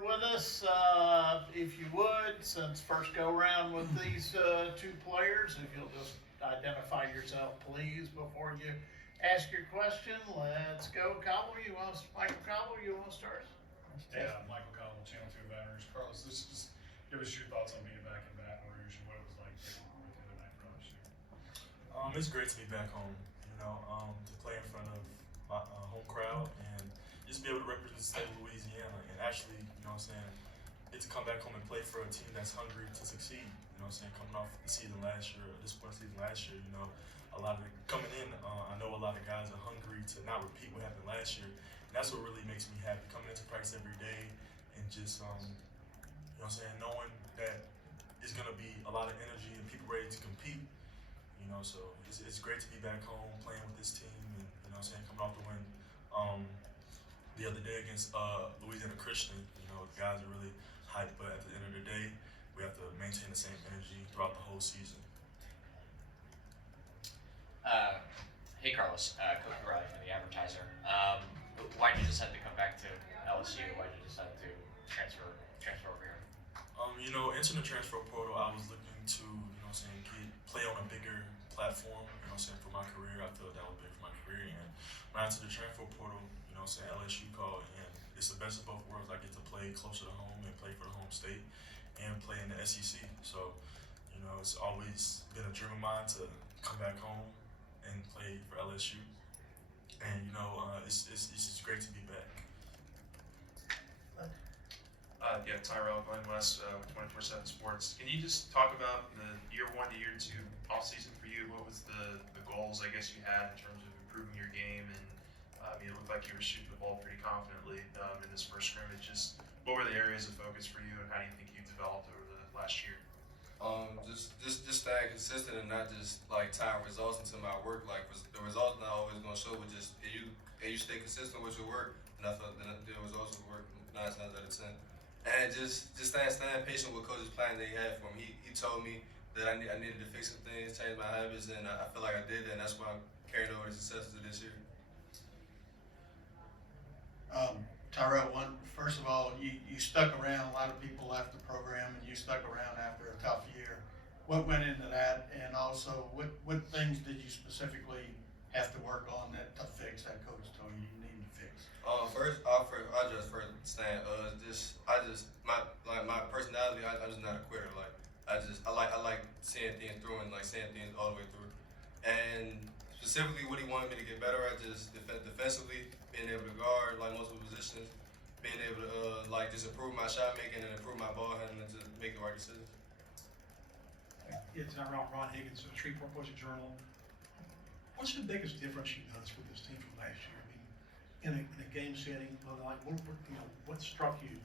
with us. If you would, since first go round with these two players, if you'll just identify yourself, please, before you ask your question. Let's go, Cobble. Michael Cobble? You want to start? Yeah, Michael Cobble, Channel 2 Batters. Carlos, just give us your thoughts on being back in Baton Rouge and what it was like taking over the other night for LSU. It's great to be back home. To play in front of my home crowd and just be able to represent the state of Louisiana and actually, get to come back home and play for a team that's hungry to succeed. Coming off the season last year, this point season last year, a lot of coming in. I know a lot of guys are hungry to not repeat what happened last year, and that's what really makes me happy. Coming into practice every day and just, knowing that it's gonna be a lot of energy and people ready to compete. So it's great to be back home playing with this team and coming off the win the other day against Louisiana Christian. The guys are really hyped, but at the end of the day, we have to maintain the same energy throughout the whole season. Hey Carlos, Coach Riley from the Advertiser. Why did you decide to come back to LSU? Why did you decide to transfer over here? Entering the transfer portal, I was looking to, play on a bigger platform, for my career. I felt that was big for my career. And when I entered the transfer portal, LSU called, and it's the best of both worlds. I get to play closer to home and play for the home state and play in the SEC. So, it's always been a dream of mine to come back home and play for LSU. And, it's just great to be back. Yeah, Tyrell West, 24/7 Sports. Can you just talk about the year 1 to year 2 off season for you? What was the goals I guess you had in terms of improving your game? And it looked like you were shooting the ball pretty confidently in this first scrimmage. Just what were the areas of focus for you, and how do you think you developed over the last year? Just staying consistent and not just like tying results into my work. Like the results not always gonna show, but just if you stay consistent with your work, and I felt that the results will work 9 times out of 10. And just staying patient with coach's plan that he had for me. He told me that I needed to fix some things, change my habits, and I feel like I did that, and that's why I'm carrying over the successes of this year. Tyrell, first of all, you stuck around. A lot of people left the program, and you stuck around after a tough year. What went into that, and also what things did you specifically have to work on to fix that coach told you needed to fix? I just first stand. My personality. I'm just not a quitter. Like I like seeing things through and like seeing things all the way through. And specifically, what he wanted me to get better at, just defensively, being able to guard like multiple positions, being able to just improve my shot making and improve my ball handling to make the right decisions. Yeah, Tyrell, Ron Higgins, Shreveport Post Journal. What's the biggest difference you noticed with this team from last year? I mean, in a game setting, what struck you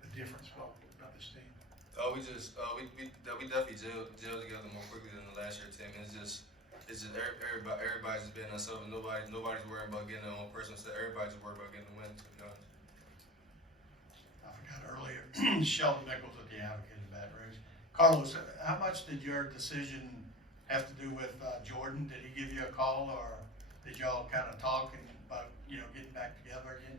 the difference about this team? We definitely gelled together more quickly than the last year team. It's just everybody's just being themselves. Nobody's worried about getting their own personal set. Everybody's just worried about getting the win. To be honest. I forgot earlier. Sheldon Nichols at the Advocate in Baton Rouge. Carlos, how much did your decision have to do with Jordan? Did he give you a call, or did y'all kind of talk about getting back together again?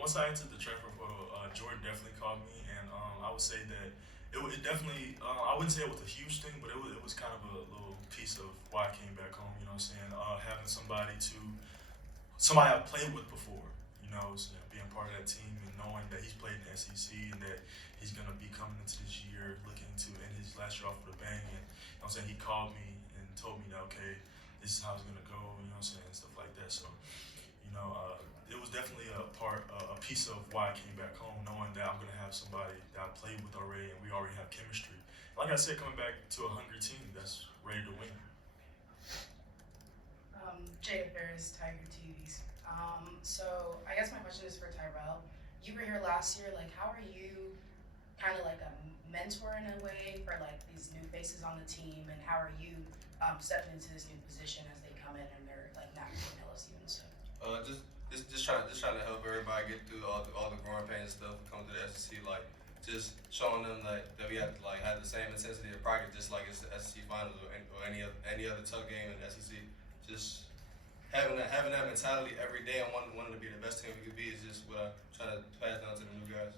Once I entered the transfer portal, Jordan definitely called me, and I would say that it definitely, I wouldn't say it was a huge thing, but it was kind of a little piece of why I came back home, having somebody I've played with before, so being part of that team and knowing that he's played in the SEC and that he's going to be coming into this year looking to end his last year off with a bang. And he called me and told me that, okay, this is how it's going to go, and stuff like that. So, it was definitely a piece of why I came back home, knowing that I'm going to have somebody that I played with already and we already have chemistry. Like I said, coming back to a hungry team that's ready to win. Jay Ferris, Tiger TVs. So I guess my question is for Tyrell. You were here last year. Like, how are you kind of like a mentor in a way for like these new faces on the team, and how are you stepping into this new position as they come in and they're like navigating LSU and stuff? Just trying to help everybody get through all the growing pains and stuff, come to the SEC, like just showing them that we have to like have the same intensity of practice, just like it's the SEC finals or any other tough game in the SEC. Just having that mentality every day and wanting to be the best team we could be is just what I try to pass down to the new guys.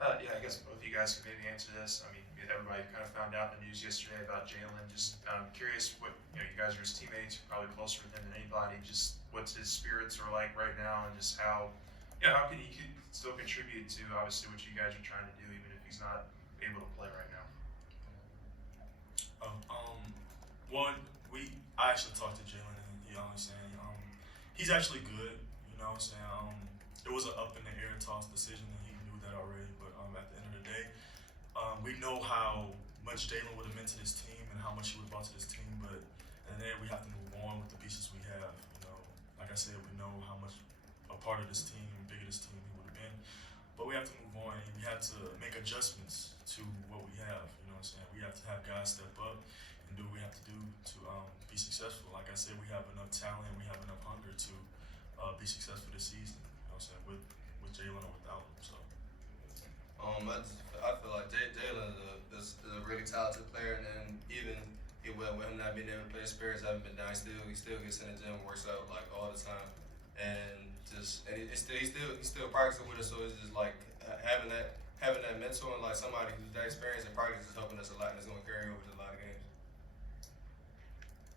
Yeah, I guess both of you guys can maybe answer this. I mean, everybody kind of found out in the news yesterday about Jalen. Just curious what, you guys are his teammates, you're probably closer with him than anybody. Just what's his spirits are like right now, and just how can he still contribute to obviously what you guys are trying to do, even if he's not able to play right now. One, I actually talked to Jalen, and he's actually good. It was an up in the air toss decision, and he knew that already. But at the end of the day, we know how much Jalen would have meant to this team and how much he would have brought to this team. But at the end, we have to move on with the pieces we have. Like I said, we know how much a part of this team, bigger this team he would have been. But we have to move on, and we have to make adjustments to what we have. We have to have guys step up and do what we have to do to be successful. Like I said, we have enough talent, we have enough hunger to be successful this season. With Jalen or without him. So. I feel like Jalen is a really talented player, and then even with him not being able to play, his spirits haven't been down. He still gets in the gym, works out like all the time, and he's still practicing with us. So it's just like having that mentor and like somebody who's that experienced in practice is helping us a lot, and it's going to carry over to a lot of games.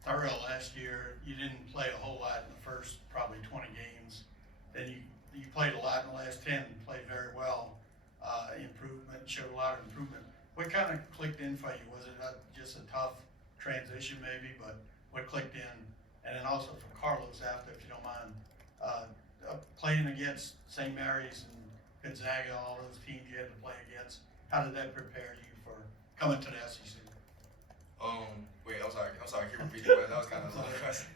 Tyrell, last year you didn't play a whole lot in the first probably 20 games. Then you played a lot in the last 10, played very well, showed a lot of improvement. What kind of clicked in for you? Was it just a tough transition maybe, but what clicked in? And then also for Carlos after, if you don't mind, playing against St. Mary's and Gonzaga, all those teams you had to play against, how did that prepare you for coming to the SEC? Wait, I'm sorry, can you repeat the question? That was kind of a long question.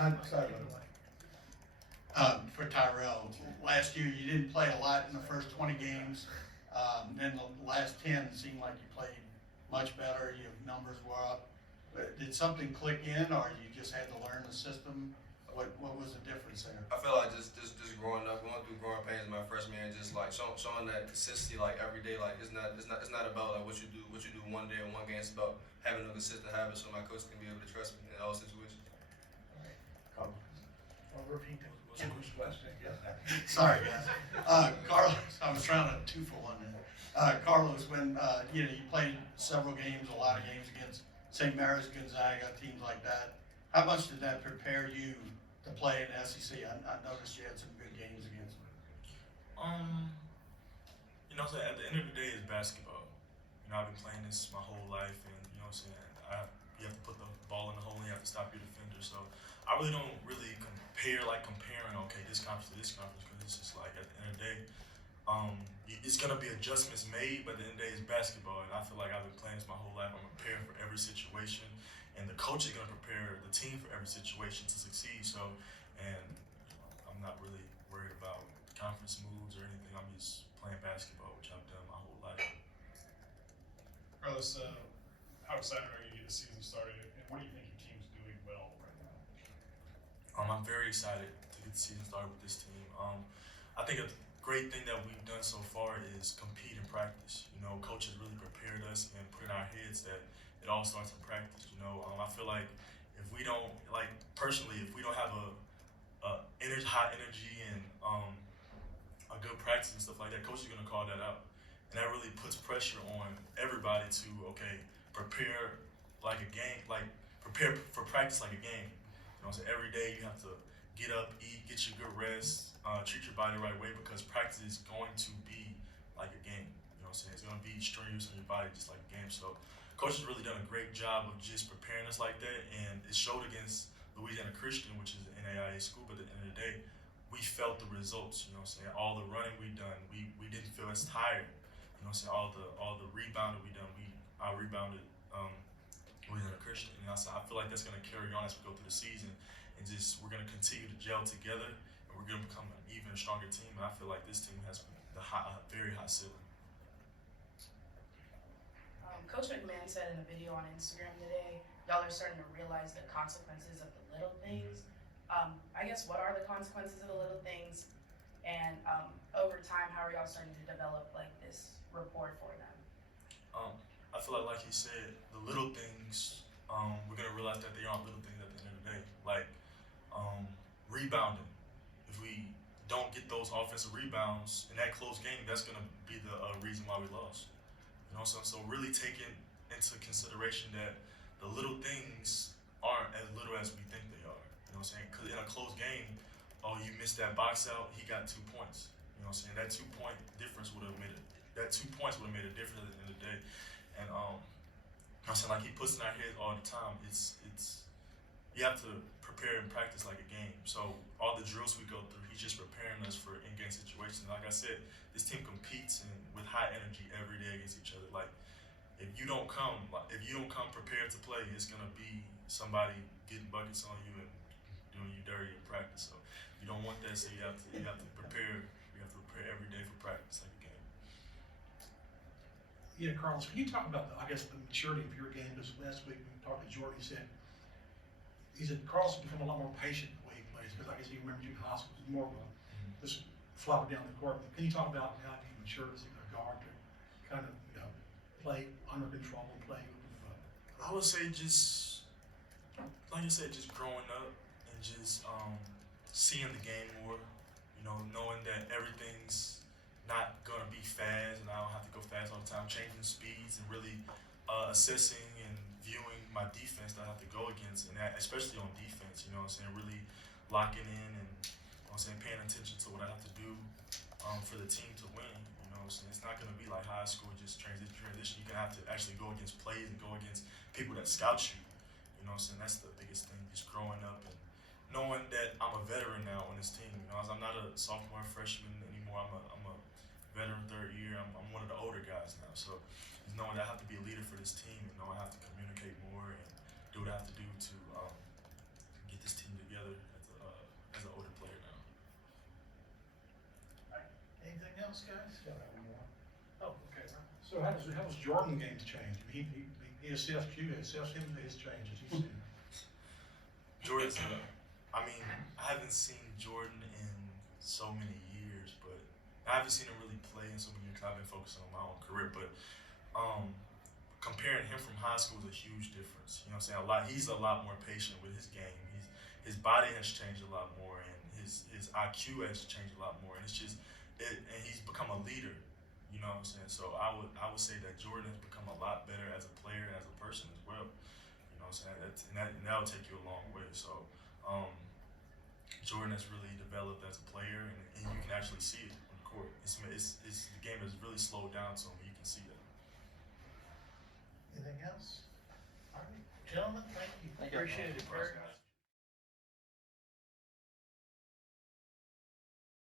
I'm sorry about that. For Tyrell, last year you didn't play a lot in the first 20 games. Then the last 10 seemed like you played much better. Your numbers were up. Did something click in, or you just had to learn the system? What was the difference there? I feel like just growing up, going through growing pains in my freshman year, and just like showing that consistency like every day. Like it's not about like what you do one day or one game. It's about having a consistent habit so my coach can be able to trust me in all situations. I'll repeat the question. Sorry, guys. Carlos, I was trying to 2 for 1 there. Carlos, when you played several games, a lot of games against St. Mary's, Gonzaga, teams like that. How much did that prepare you to play in the SEC? I noticed you had some good games against them. At the end of the day, it's basketball. I've been playing this my whole life, and you have to put the ball in the hole, and you have to stop your defender. So I really don't comparing, okay, this conference to this conference, because it's just like at the end of the day, it's gonna be adjustments made, but at the end of the day, it's basketball, and I feel like I've been playing this my whole life. I'm preparing for every situation, and the coach is gonna prepare the team for every situation to succeed. So, and I'm not really worried about conference moves or anything. I'm just playing basketball, which I've done my whole life. Carlos, how excited are you to get the season started, and what do you think your team's doing well right now? I'm very excited to get the season started with this team. I think a great thing that we've done so far is compete in practice. Coach has really prepared us and put in our heads that it all starts in practice. I feel like if we don't, personally, if we don't have a high energy and a good practice and stuff like that, coach is gonna call that out, and that really puts pressure on everybody to prepare like a game, prepare for practice like a game. So every day you have to get up, eat, get your good rest, treat your body the right way, because practice is going to be like a game. It's going to be strenuous on your body just like a game. So coach has really done a great job of just preparing us like that, and it showed against Louisiana Christian, which is an NAIA school, but at the end of the day, we felt the results. All the running we done, we didn't feel as tired. All the rebounding we done, I rebounded Louisiana Christian, and I feel like that's going to carry on as we go through the season, and we're going to continue to gel together, and we're going to become an even stronger team. And I feel like this team has a very high ceiling. Coach McMahon said in a video on Instagram today, y'all are starting to realize the consequences of the little things. I guess, what are the consequences of the little things? And over time, how are y'all starting to develop this rapport for them? I feel like he said, the little things we're gonna realize that they aren't little things at the end of the day. Like rebounding. If we don't get those offensive rebounds in that close game, that's gonna be the reason why we lost. You know, so really taking into consideration that the little things aren't as little as we think they are. You know what I'm saying? Because in a close game, oh, you missed that box out, he got 2 points. You know what I'm saying? That 2-point difference would have made it. That 2 points would have made a difference at the end of the day. And I'm saying, like he puts in our heads all the time. It's you have to prepare and practice like a game. So all the drills we go through, he's just preparing us for in-game situations. Like I said, this team competes with high energy every day against each other. Like if you don't come prepared to play, it's gonna be somebody getting buckets on you and doing you dirty in practice. So you don't want that. So you have to prepare. You have to prepare every day for practice like a game. Yeah, Carlos, can you talk about the maturity of your game? Because last week we talked to Jordan, he said Carlos has become a lot more patient the way he plays. Because I guess he remembered you in high school, was more of a just flop it down the court. But can you talk about how you matured as a guard to kind of play under control and play with the foot? I would say just like I said, just growing up and just seeing the game more. You know, knowing that everything's not gonna be fast, and I don't have to go fast all the time. Changing speeds and really assessing and viewing my defense that I have to go against, and that, especially on defense. You know what I'm saying? Really locking in and paying attention to what I have to do for the team to win. You know what I'm saying? It's not gonna be like high school, just transition. You're gonna have to actually go against plays and go against people that scout you. You know what I'm saying? That's the biggest thing. Just growing up and knowing that I'm a veteran now on this team. You know, I'm not a sophomore, freshman anymore. I'm a veteran third year. I'm one of the older guys now. So just knowing that I have to be a leader for this team and know I have to communicate more and do what I have to do to get this team together as an older player now. Anything else, guys? Oh, okay. So how does Jordan games change? I mean, he assessed you, assessed him to his changes. He's seen. Jordan's I mean, I haven't seen Jordan in so many years, but I haven't seen him really play in so many years. I've been focusing on my own career, but comparing him from high school is a huge difference. You know what I'm saying? He's a lot more patient with his game. His body has changed a lot more, and his IQ has changed a lot more, and and he's become a leader. You know what I'm saying? So I would say that Jordan has become a lot better as a player and as a person as well. You know what I'm saying? And that'll take you a long way. So Jordan has really developed as a player, and you can actually see it on the court. The game has really slowed down some, but you can see that. Anything else? All right, gentlemen, thank you. Thank you. Appreciate it very much.